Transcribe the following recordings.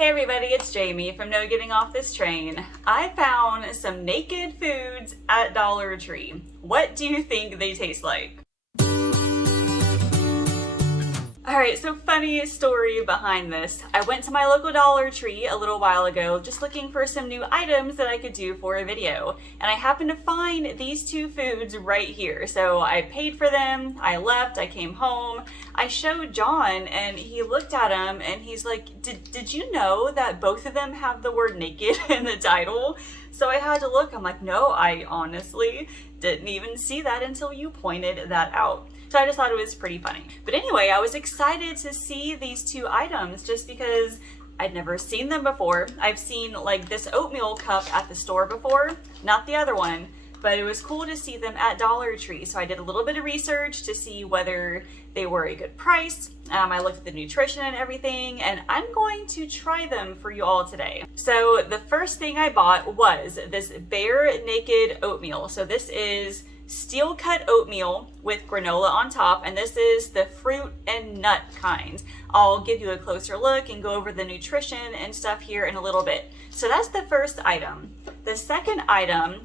Hey everybody, it's Jamie from No Getting Off This Train. I found some naked foods at Dollar Tree. What do you think they taste like? Alright, so funny story behind this. I went to my local Dollar Tree a little while ago just looking for some new items that I could do for a video. And I happened to find these two foods right here. So I paid for them, I left, I came home, I showed John and he looked at them and he's like, did you know that both of them have the word naked in the title? So I had to look, I'm like, no, I honestly didn't even see that until you pointed that out. So I just thought it was pretty funny. But anyway, I was excited to see these two items just because I'd never seen them before. I've seen like this oatmeal cup at the store before, not the other one, but it was cool to see them at Dollar Tree. So I did a little bit of research to see whether they were a good price. I looked at the nutrition and everything, and I'm going to try them for you all today. So the first thing I bought was this Bare Naked Oatmeal. So this is steel cut oatmeal with granola on top, and this is the fruit and nut kind. I'll give you a closer look and go over the nutrition and stuff here in a little bit. So that's the first item. The second item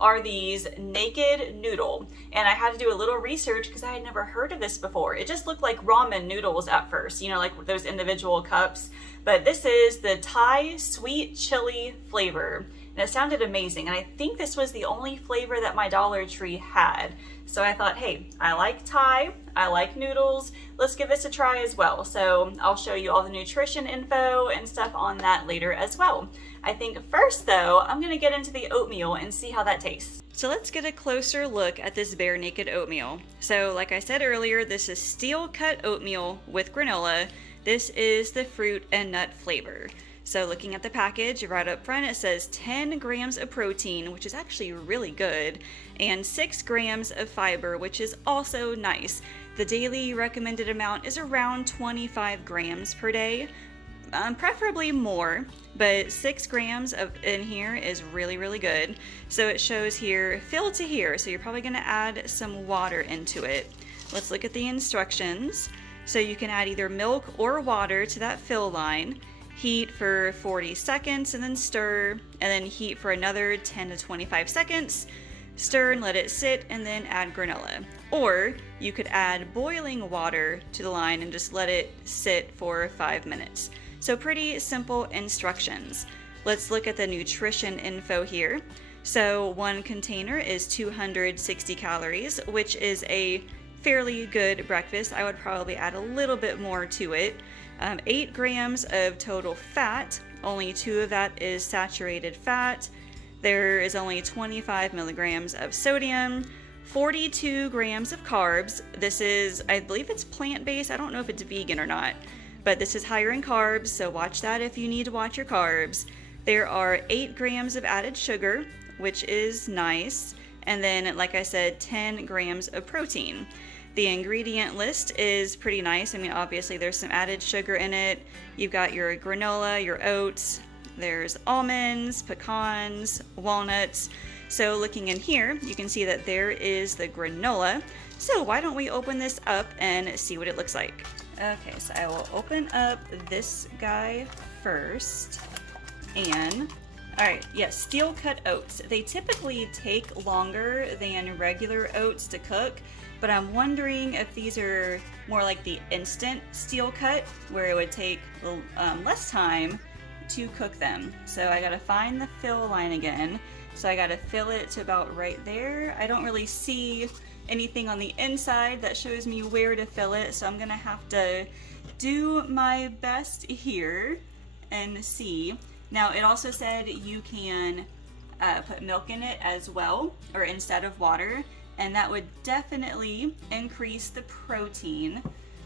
are these naked noodle, and I had to do a little research because I had never heard of this before. It just looked like ramen noodles at first, you know, like those individual cups, but this is the Thai sweet chili flavor. And it sounded amazing, and I think this was the only flavor that my Dollar Tree had. So I thought, hey, I like Thai, I like noodles, let's give this a try as well. So I'll show you all the nutrition info and stuff on that later as well. I think first though, I'm gonna get into the oatmeal and see how that tastes. So let's get a closer look at this Bare Naked Oatmeal. So like I said earlier, this is steel cut oatmeal with granola. This is the fruit and nut flavor. So looking at the package, right up front, it says 10 grams of protein, which is actually really good, and 6 grams of fiber, which is also nice. The daily recommended amount is around 25 grams per day, preferably more, but 6 grams in here is really, really good. So it shows here, fill to here, so you're probably gonna add some water into it. Let's look at the instructions. So you can add either milk or water to that fill line. Heat for 40 seconds and then stir, and then heat for another 10 to 25 seconds. Stir and let it sit, and then add granola. Or you could add boiling water to the line and just let it sit for 5 minutes. So pretty simple instructions. Let's look at the nutrition info here. So one container is 260 calories, which is a fairly good breakfast. I would probably add a little bit more to it. 8 grams of total fat, only 2 of that is saturated fat. There is only 25 milligrams of sodium, 42 grams of carbs. This is, I believe it's plant-based. I don't know if it's vegan or not, but this is higher in carbs, so watch that if you need to watch your carbs. There are 8 grams of added sugar, which is nice. And then, like I said, 10 grams of protein. The ingredient list is pretty nice. I mean, obviously there's some added sugar in it. You've got your granola, your oats, there's almonds, pecans, walnuts. So looking in here, you can see that there is the granola. So why don't we open this up and see what it looks like? Okay, so I will open up this guy first. And all right, yes, steel cut oats. They typically take longer than regular oats to cook, but I'm wondering if these are more like the instant steel cut, where it would take less time to cook them. So I gotta find the fill line again. So I gotta fill it to about right there. I don't really see anything on the inside that shows me where to fill it, so I'm gonna have to do my best here and see. Now it also said you can put milk in it as well, or instead of water, and that would definitely increase the protein.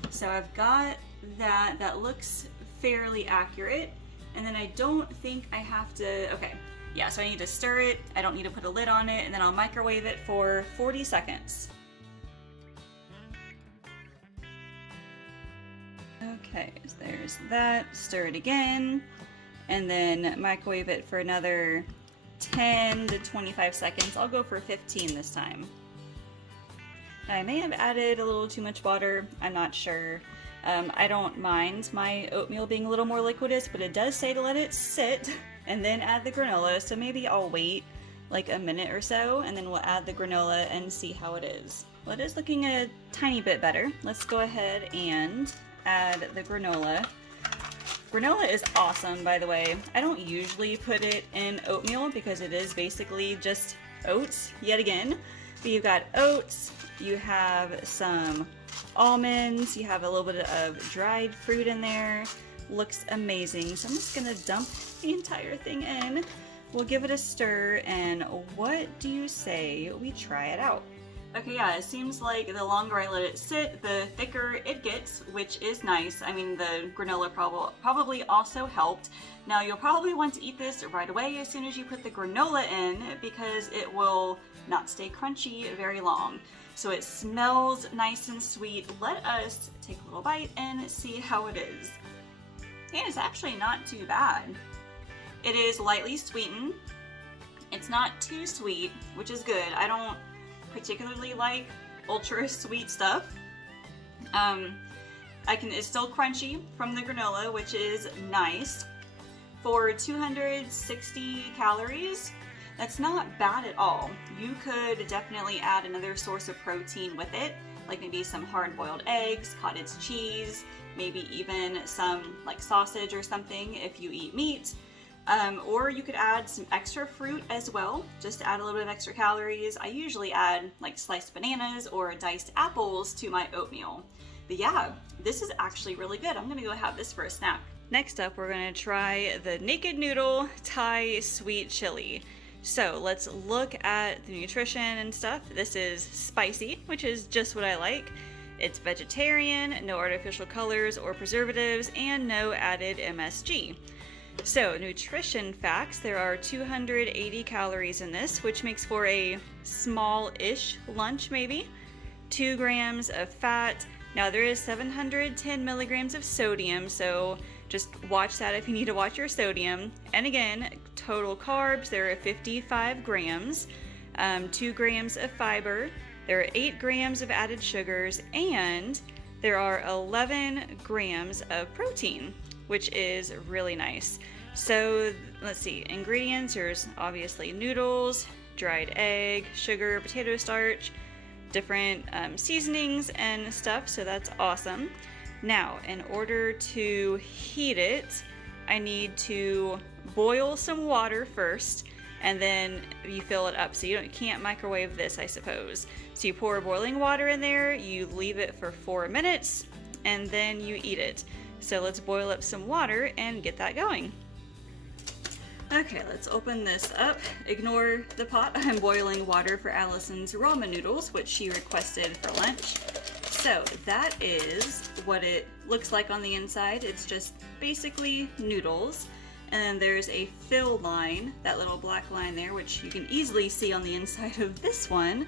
So I've got that. That looks fairly accurate. And then I don't think I have to, okay. Yeah, so I need to stir it. I don't need to put a lid on it, and then I'll microwave it for 40 seconds. Okay, so there's that. Stir it again, and then microwave it for another 10 to 25 seconds. I'll go for 15 this time. I may have added a little too much water, I'm not sure. I don't mind my oatmeal being a little more liquidous, but it does say to let it sit and then add the granola, so maybe I'll wait like a minute or so and then we'll add the granola and see how it is. Well, it is looking a tiny bit better. Let's go ahead and add the granola. Granola is awesome, by the way. I don't usually put it in oatmeal because it is basically just oats yet again. But you've got oats, you have some almonds, you have a little bit of dried fruit in there. Looks amazing. So I'm just gonna dump the entire thing in. We'll give it a stir, and what do you say we try it out? Okay, yeah, it seems like the longer I let it sit, the thicker it gets, which is nice. I mean, the granola probably also helped. Now, you'll probably want to eat this right away as soon as you put the granola in because it will not stay crunchy very long. So it smells nice and sweet. Let us take a little bite and see how it is. And it's actually not too bad. It is lightly sweetened. It's not too sweet, which is good. I don't particularly like ultra sweet stuff. It's still crunchy from the granola, which is nice. For 260 calories, that's not bad at all. You could definitely add another source of protein with it, like maybe some hard-boiled eggs, cottage cheese, maybe even some like sausage or something if you eat meat. Or you could add some extra fruit as well, just to add a little bit of extra calories. I usually add like sliced bananas or diced apples to my oatmeal. But yeah, this is actually really good. I'm gonna go have this for a snack. Next up, we're gonna try the Naked Noodle Thai Sweet Chili. So let's look at the nutrition and stuff. This is spicy, which is just what I like. It's vegetarian, no artificial colors or preservatives, and no added MSG. So, nutrition facts, there are 280 calories in this, which makes for a small-ish lunch maybe. 2 grams of fat. Now there is 710 milligrams of sodium, so just watch that if you need to watch your sodium. And again, total carbs, there are 55 grams, 2 grams of fiber, there are 8 grams of added sugars, and there are 11 grams of protein, which is really nice. So let's see, ingredients, there's obviously noodles, dried egg, sugar, potato starch, different seasonings and stuff, so that's awesome. Now, in order to heat it, I need to boil some water first, and then you fill it up. So you can't microwave this, I suppose. So you pour boiling water in there, you leave it for 4 minutes, and then you eat it. So let's boil up some water and get that going. Okay, let's open this up. Ignore the pot. I'm boiling water for Allison's ramen noodles, which she requested for lunch. So that is what it looks like on the inside. It's just basically noodles. And then there's a fill line, that little black line there, which you can easily see on the inside of this one.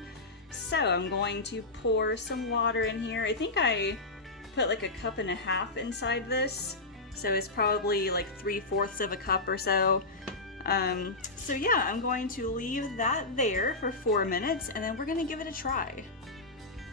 So I'm going to pour some water in here. I think I put like 1.5 cups inside this, so it's probably like 3/4 of a cup or so. So yeah, I'm going to leave that there for 4 minutes, and then we're gonna give it a try.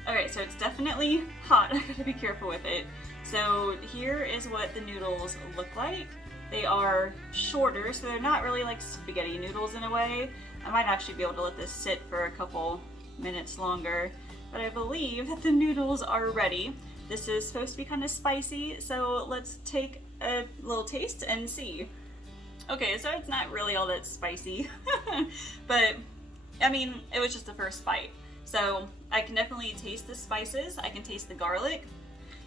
Alright, so it's definitely hot. I gotta be careful with it. So here is what the noodles look like. They are shorter, so they're not really like spaghetti noodles in a way. I might actually be able to let this sit for a couple minutes longer, but I believe that the noodles are ready. This is supposed to be kind of spicy, so let's take a little taste and see. Okay, so it's not really all that spicy, but I mean, it was just the first bite. So I can definitely taste the spices. I can taste the garlic.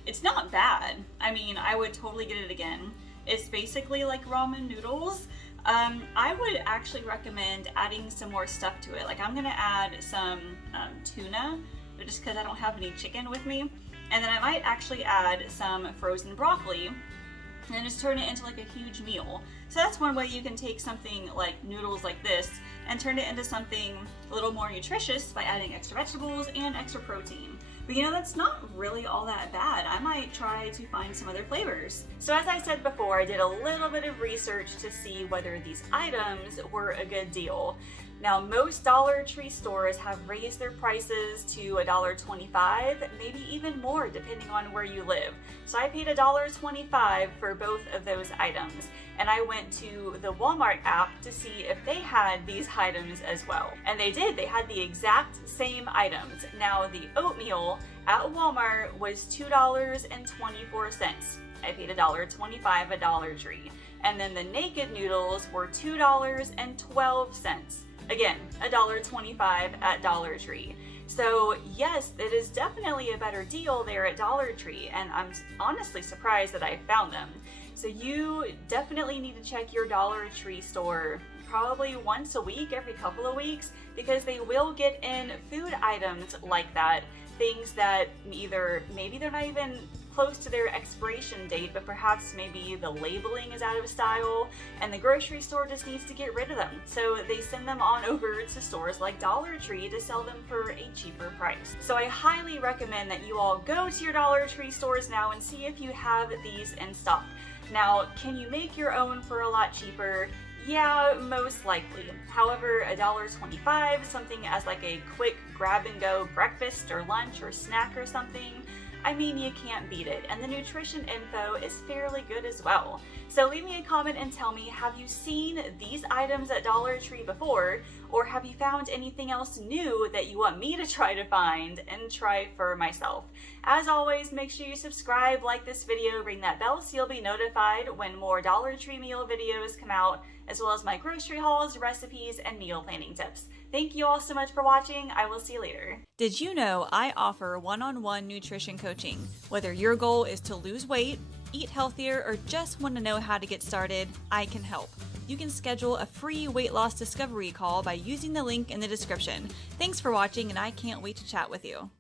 It's not bad. I mean, I would totally get it again. It's basically like ramen noodles. I would actually recommend adding some more stuff to it. Like I'm gonna add some tuna, but just because I don't have any chicken with me. And then I might actually add some frozen broccoli and then just turn it into like a huge meal. So that's one way you can take something like noodles like this and turn it into something a little more nutritious by adding extra vegetables and extra protein. But you know, that's not really all that bad. I might try to find some other flavors. So as I said before, I did a little bit of research to see whether these items were a good deal. Now, most Dollar Tree stores have raised their prices to $1.25, maybe even more depending on where you live. So I paid $1.25 for both of those items, and I went to the Walmart app to see if they had these items as well. And they did, they had the exact same items. Now, the oatmeal at Walmart was $2.24. I paid $1.25 at Dollar Tree. And then the naked noodles were $2.12. Again, $1.25 at Dollar Tree. So yes, it is definitely a better deal there at Dollar Tree, and I'm honestly surprised that I found them. So you definitely need to check your Dollar Tree store probably once a week, every couple of weeks, because they will get in food items like that. Things that either maybe they're not even close to their expiration date, but perhaps maybe the labeling is out of style and the grocery store just needs to get rid of them. So they send them on over to stores like Dollar Tree to sell them for a cheaper price. So I highly recommend that you all go to your Dollar Tree stores now and see if you have these in stock. Now, can you make your own for a lot cheaper? Yeah, most likely. However, $1.25, something as like a quick grab and go breakfast or lunch or snack or something, I mean, you can't beat it. And the nutrition info is fairly good as well. So leave me a comment and tell me, have you seen these items at Dollar Tree before? Or have you found anything else new that you want me to try to find and try for myself? As always, make sure you subscribe, like this video, ring that bell so you'll be notified when more Dollar Tree meal videos come out, as well as my grocery hauls, recipes, and meal planning tips. Thank you all so much for watching. I will see you later. Did you know I offer one-on-one nutrition coaching? Whether your goal is to lose weight, eat healthier, or just want to know how to get started, I can help. You can schedule a free weight loss discovery call by using the link in the description. Thanks for watching, and I can't wait to chat with you.